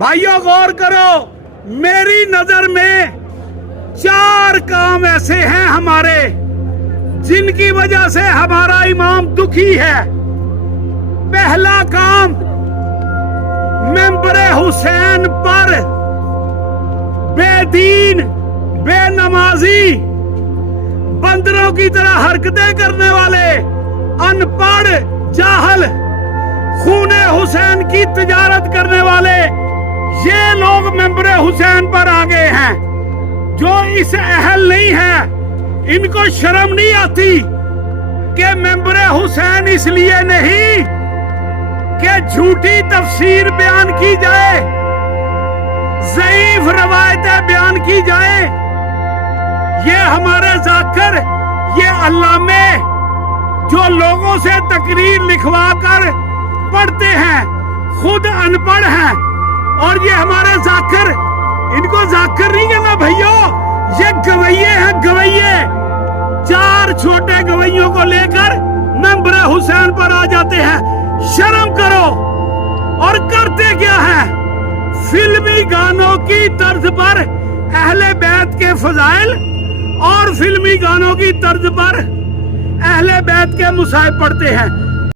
भाइयों गौर करो, मेरी नजर में 4 काम ऐसे हैं हमारे जिनकी वजह से हमारा इमाम दुखी है। पहला काम, मेंबरे हुसैन पर बेदीन, बेनमाजी, बंदरों की तरह हरकतें करने वाले, अनपढ़, जाहल, खूने हुसैन की तिजारत करने वाले ये लोग मेंबरे हुसैन पर आ गए हैं, जो इस अहल नहीं है। इनको शर्म नहीं आती कि मेंबरे हुसैन इसलिए नहीं कि झूठी तफसीर बयान की जाए, ज़ईफ रवायतें बयान की जाए। ये हमारे जाकर, ये अल्लामे जो लोगों से तकरीर लिखवा कर पढ़ते हैं, खुद अनपढ़ हैं, और ये हमारे जाकर, इनको जाकर नहीं कहना भैया, ये गवैये हैं, गवैये। 4 छोटे गवैयों को लेकर मेंबरे हुसैन पर आ जाते हैं। शर्म करो। और करते क्या है? फिल्मी गानों की तर्ज पर अहले बैत के फजाइल और फिल्मी गानों की तर्ज पर अहले बैत के मुसाहिब पढ़ते हैं।